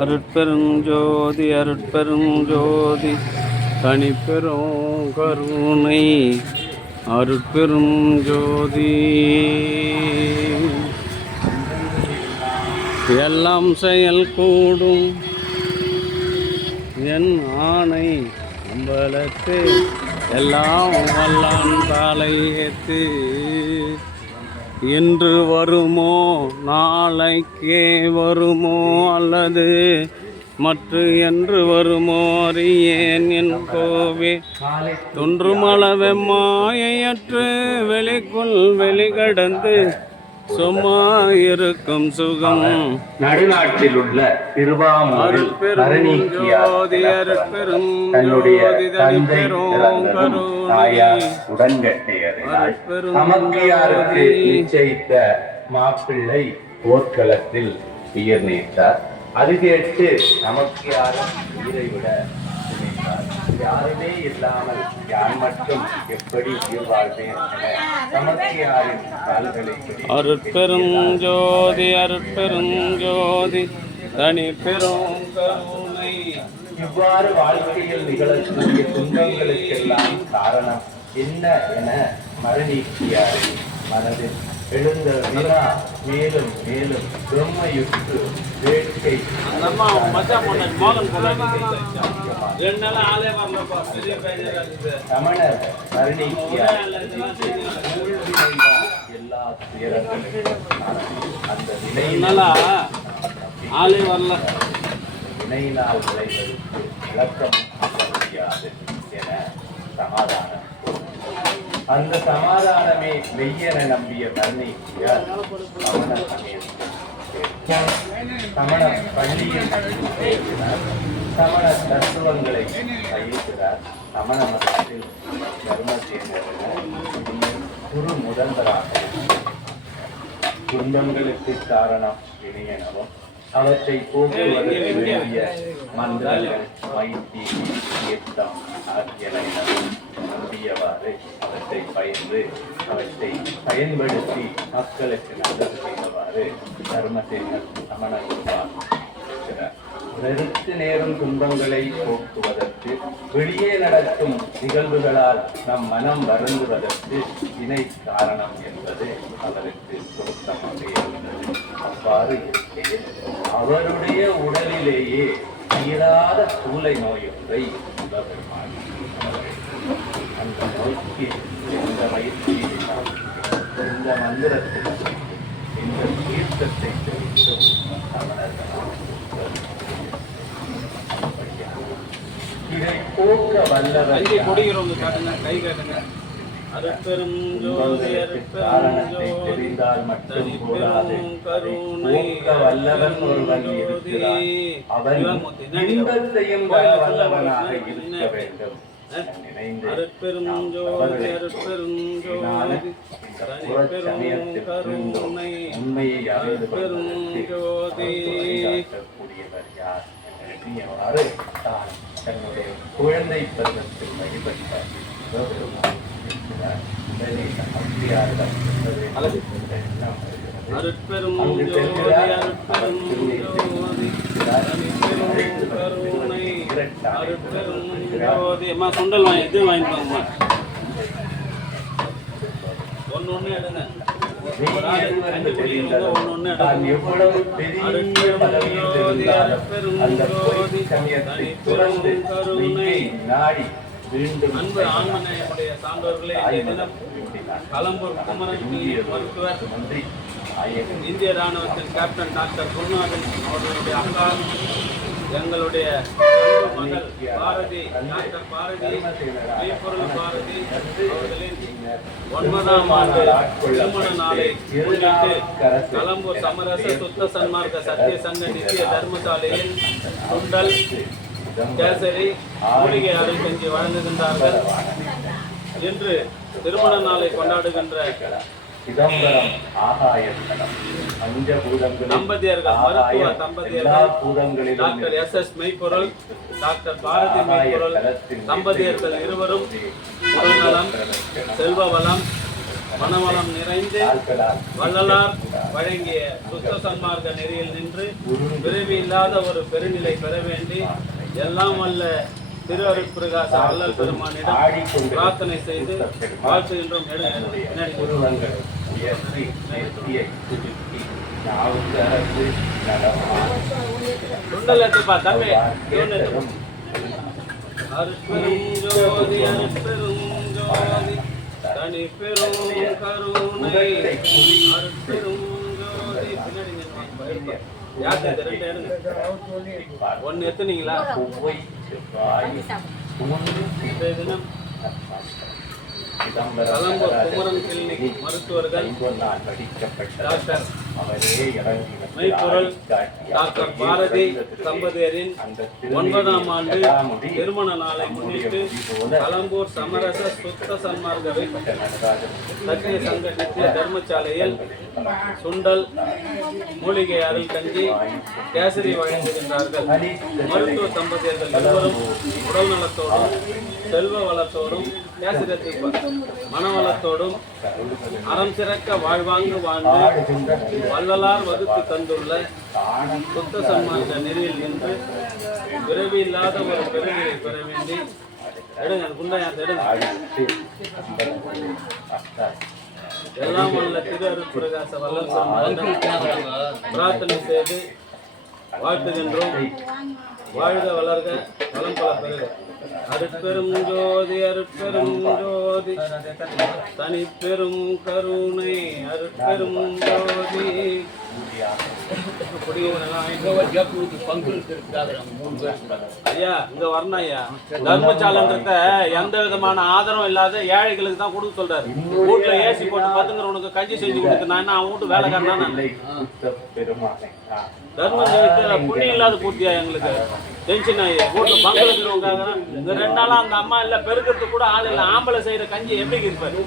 அருட்பெருஞ்சோதி அருட்பெருஞ்சோதி தனிப்பெரும் கருணை அருட்பெரும் ஜோதி. எல்லாம் செயல் கூடும் என் ஆணை அம்பலத்து எல்லாம் வல்லான் தலையேத்து. இன்று வருமோ நாளைக்கே வருமோ அல்லது மற்ற என்று வருமோ அறியேன் என் கோவே. தொன்றுமளவெம்மாயற்று வெளிக்குள் வெளிகடந்து சும்மா இருக்கும் சுகம் நடுநாட்டில் உள்ள திருவாமூரில் தன்னுடைய தந்தை தாயார் உடன்கட்டையறினாள். தமக்கையாருக்கு நிச்சயித்த மாப்பிள்ளை போர்க்களத்தில் உயிர் நீத்தார். அது கேட்டு நமக்கையாரும் உயிரை விட யாருமே இல்லாமல் யான் மட்டும் எப்படி உயிர் வாழ்வேன் என தமக்கையாரின் கால்களை அருட்பெரும் ஜோதி அருட்பெரும் ஜோதி தனி பெரும் கருணை. இவ்வாறு வாழ்க்கையில் நிகழக்கூடிய துன்பங்களுக்கெல்லாம் காரணம் என்ன என மரணீக்கியாரின் மனதில் எழுந்த வினா மேலும் மேலும் பிரம்மயுக்கு வேட்கை சமணர் மரணீக்கியார் எல்லா துயரங்களும் அந்த வினையினால் விளைவதற்கு விளக்கம் முடியாது என சமாதானம். அந்த சமாதானமே மெய்யென நம்பிய மரணீக்கியார் சமண பள்ளியில் சமண தத்துவங்களை பயிர்க்கிறார். சமண மதத்தில் தர்மசேனர் குரு முதல்வராக துன்பங்களுக்கு காரணம் வினையெனவும் அவற்றை போக்குவதற்கு வேண்டிய மந்திரங்கள் வைத்தியம் தீர்த்தம் ஆகியன நம்பியவாறு அவற்றை பயின்று அவற்றை பயன்படுத்தி மக்களுக்கு நல்லது செய்தவாறு தர்மசேனர் சமணர் பிறருக்கு நேரும் துன்பங்களை போக்குவதற்கு வெளியே நடக்கும் நிகழ்வுகளால் நம் மனம் வருந்துவதற்கு வினை காரணம் என்பது அவருக்கு பொருத்தமாக இருந்தது. அவ்வாறு இருக்கையில் அவருடைய உடலிலேயே தீராத சூளை நோய் ஒன்றை சிவபெருமான் அந்த நோய்க்கு எந்த வயிற்றினால் இந்த மந்திரத்தில் இந்த தீர்த்தத்தை தெரிவித்தும் சமணர்களால் இதை போக்க வல்லவர் காரணத்தை தெரிந்தால் மட்டும் போதாது. போக்க வல்லவன் ஒருவன் இருக்கிறான். அவன் இன்பத்தையும் வல்லவனாக இருக்க வேண்டும். உண்மையை அறிந்து கொள்ளக்கூடியவர் யார் எவ்வாறு தான் தன்னுடைய குழந்தை பருவத்தில் வழிபட்டார். சுண்டல் வாங்கி வாங்கிக்கோங்கம்மா. ஒன்னு எடுங்க. எவ்வளவு பெரிய பதவியில் இருந்தாலும் அந்த சமயத்தை துறந்து நாடி மீண்டும் அன்பு ஆண்மனையுடைய சான்றோர்களே, கலம்பூர் குமரன் மருத்துவர் மந்திரி இந்திய ராணுவத்தின் கேப்டன் டாக்டர் குருநாதன் அவர்களுடைய அக்கா, எங்களுடைய மகள் பாரதி டாக்டர் பாரதி மெய்ப்பொருள் பாரதி அவர்களின் 9ஆம் ஆண்டு திருமண நாளை முன்னிட்டு கலம்பூர் சமரச சுத்த சன்மார்க்க சத்திய சங்க நித்திய தர்மசாலையில் சுண்டல் கேசரி மூலிகை அறை செஞ்சு வழங்குகின்றார்கள். இன்று திருமண நாளை கொண்டாடுகின்ற சிதம்பரம் ஆகாயத்தனம் பஞ்சபூதங்கள் தம்பதியர்கள் மருத்துவ தம்பதியர்கள் டாக்டர் SS மெய்ப்பொருள் டாக்டர் பாரதி மெய்ப்பொருள் தம்பதியர்கள் இருவரும் உடல்நலம் செல்வ வளம் மனவளம் நிறைந்து வள்ளலார் வழங்கிய சுத்த சன்மார்க்க நெறியில் நின்று பிறவி இல்லாத ஒரு பெருநிலை பெற வேண்டி எல்லாம் வல்ல திரு அருட்பிரகாச வள்ளல் பெருமானிடம் பிரார்த்தனை செய்து வாழ்த்துகின்றோம். உருவங்கள் உயர்த்தி நெற்றியை துருக்கி நாவுக்கரசு சுண்டல் எடுத்துப்பா தம்பி. அருட்பெரும் ஜோதி அருட்பெரும் ஜோதி தனி பெரும் கருணை அருட்பெரும் ஜோதி. பின்னாடி யாரு ரெண்டு எடுங்க. ஒன்னு எத்துனீங்களா? தினம் கலம்பூர் குமரன் கிளினிக் மருத்துவர்கள் டாக்டர் மெய்ப்பொருள் டாக்டர் பாரதி தம்பதியரின் 9ஆம் ஆண்டு திருமண நாளை முன்னிட்டு கலம்பூர் சமரச சுத்த சன்மார்க்க சத்திய சங்க நித்திய தர்மசாலையில் சுண்டல் மூலிகை அருள் கஞ்சி கேசரி வழங்குகின்றார்கள். மருத்துவ தம்பதியர்கள் இருவரும் உடல் நலத்தோடும் செல்வ வளத்தோடும் மனவளத்தோடும் அறம் சிறக்க வாழ்வாங்கு வாழ்ந்து வள்ளலார் வகுத்து தந்துள்ள சுத்த சன்மார்க்க நெறியில் நின்று பிறவி இல்லாத ஒரு பெருநிலை பெற வேண்டி எடுங்க குண்டாயாத்த எடுங்க. எல்லாம் வல்ல திரு அருட்பிரகாச வள்ளல் பெருமானிடம் பிரார்த்தனை செய்து வாழ்த்துகின்றோம். வாழ்க வளர்க வளம் பல பெறுக. அருட்பெரும் ஜோதி அருட்பெரும் ஜோதி தனி பெரும் கருணை அருட்பெரும் ஜோதி. ஐயா இங்க வரணும் ஐயா. தர்மசாலைன்றத எந்த விதமான ஆதரவும் இல்லாத ஏழைகளுக்கு தான் கொடுக்க சொல்றாரு. வீட்டுல ஏசி போட்டு பத்துங்கிறவனுக்கு கஞ்சி செஞ்சு கொடுத்து நான் அவன் வீட்டு வேலைக்காரனா தர்மம் செய்யறது புண்ணியம் இல்லாத பூர்த்தியா எங்களுக்கு டென்ஷன் ஆகி வீட்டுல பங்கல் இருக்கிறவங்க இந்த 2 நாளா அந்த அம்மா இல்ல பெருக்கிறதுக்கு கூட ஆள் இல்லை. ஆம்பளை செய்யற கஞ்சி எப்படி இருப்பாரு?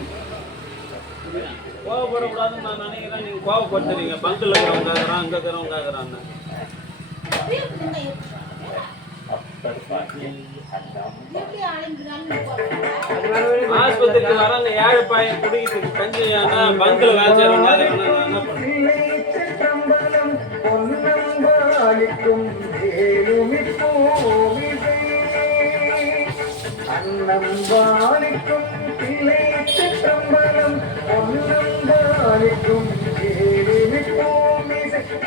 கோவப்படக்கூடாதுன்னு நான் நினைக்கிறேன். நீங்க கோவப்படுத்துறீங்க. பங்கில் இருக்கிறவங்க ஆகிறான் அங்க இருக்கிறவங்க ஆகிறான்னு. ஆஸ்பத்திரிக்கு வராங்க ஏழை பையன் குடிக்கிறதுக்கு கஞ்சி பங்கில் வேலை செய்யறவங்க என்ன பண்ணுறேன்? அன்னம்பாலிக்கும் பிள்ளை சிற்றம்பலம் பொன்னம்பாலிக்கும் ஏழுமிக்கும்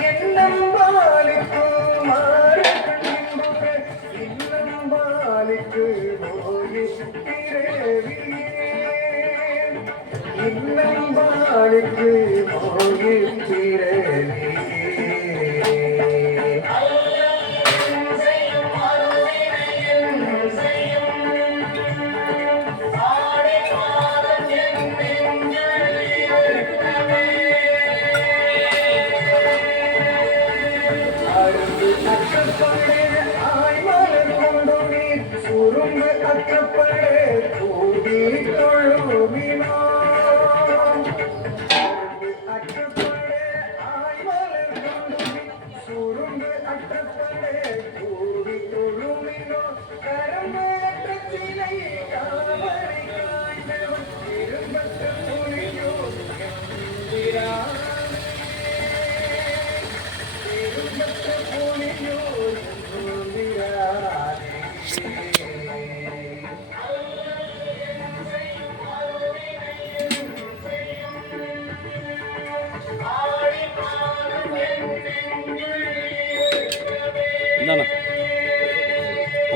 எண்ணம்பாலிக்கும் மாறுகின்ற இன்னம்பாலிக்கு நோயி பிறவியே இன்னம்பாலிக்கு நோயி பிறவியே. சுரும்பு அற்றப்பட கூடி தொழுமினோ அற்றப்பட ஆய்மலர் கொண்டு சுரும்பு அற்றப்பட கூடி தொழுமினோ கரம்பற்ற சிலை காவரை காய்ந்தவன் இரும்பற்ற மொழியோ இரும்பற்ற மொழியோ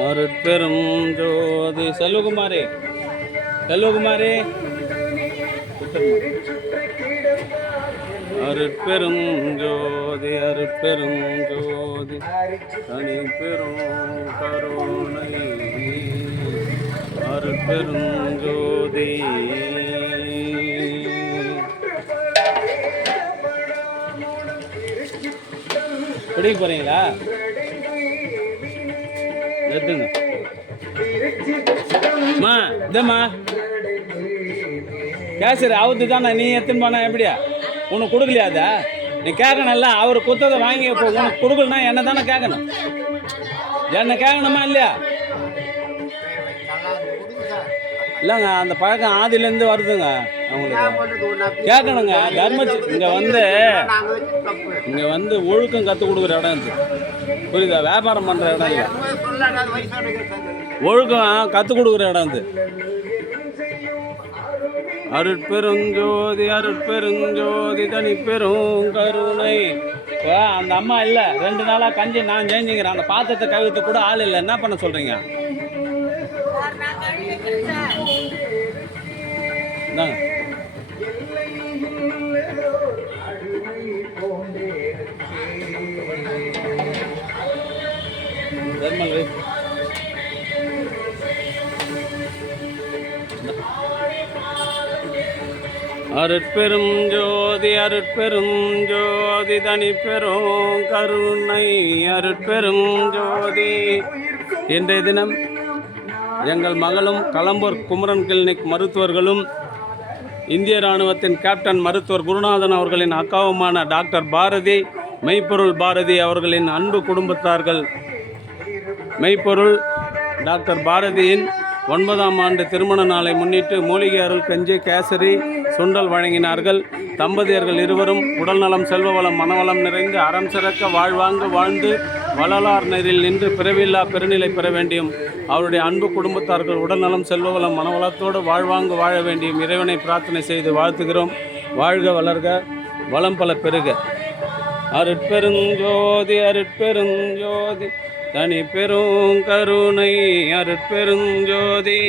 அருட்பெரும் ஜோதி செல்வகுமாரி செல்வகுமாரி அருட்பெரும் ஜோதி அருட்பெரும் ஜோதி தனி பெரும் கருணை அருட்பெரும் ஜோதி. குடிக்க போறீங்களா? எடுத்துங்க மா இதம்மா கேசரி அவுத்து தானே நீ எடுத்துன்னு போனா எப்படியா? உனக்கு கொடுக்கலையாத நீ கேட்கணும்ல. அவர் குத்ததை வாங்கி இப்போ உனக்கு கொடுக்கலனா என்ன தானே கேட்கணும். என்ன கேட்கணுமா இல்லையா? இல்லைங்க அந்த பழக்கம் ஆதியிலேருந்து வருதுங்க அவங்களுக்கு கேட்கணுங்க. இங்கே வந்து ஒழுக்கம் கற்றுக் கொடுக்குற இடம் இது, புரியுதா? வியாபாரம் பண்ணுற இடம் இல்லை, ஒழுக்கம் கற்றுக் கொடுக்குற இடம் இது. அருட்பெருஞ்சோதி அருட்பெருஞ்சோதி தனி பெரும் கருணை. இப்போ அந்த அம்மா இல்லை, 2 நாளாக கஞ்சி நான் செஞ்சுக்கிறேன். அந்த பாத்திரத்தை கழுவிட்டு கூட ஆள் இல்லை. என்ன பண்ண சொல்கிறீங்க? இந்தாங்க. தர்மல் வை. அருட்பெரும் ஜோதி அருட்பெரும் ஜோதி தனி பெரும் கருணை. அருட்பெரும் ஜோதி. இன்றைய தினம் எங்கள் மகளும் களம்பூர் குமரன் கிளினிக் மருத்துவர்களும் இந்திய இராணுவத்தின் கேப்டன் மருத்துவர் குருநாதன் அவர்களின் அக்காவுமான டாக்டர் பாரதி, மெய்ப்பொருள் பாரதி அவர்களின் அன்பு குடும்பத்தார்கள் மெய்ப்பொருள் டாக்டர் பாரதியின் 9ஆம் ஆண்டு திருமண நாளை முன்னிட்டு மூலிகை அருள் கஞ்சி, கேசரி, சுண்டல் வழங்கினார்கள். தம்பதியர்கள் இருவரும் உடல்நலம், செல்வவளம், மனவளம் நிறைந்து அறம் சிறக்க வாழ்வாங்கு வாழ்ந்து வள்ளலார் நேரில் நின்று பிறவில்லா பெருநிலை பெற வேண்டியும் அவருடைய அன்பு குடும்பத்தார்கள் உடல்நலம், செல்வவளம், மனவளத்தோடு வாழ்வாங்கு வாழ வேண்டியும் இறைவனை பிரார்த்தனை செய்து வாழ்த்துகிறோம். வாழ்க வளர்க, வளம் பல பெருக. அருட்பெருஞ்சோதி அருட்பெருஞ்சோதி தனி பெரும் கருணை. அருட்பெருஞ்சோதி.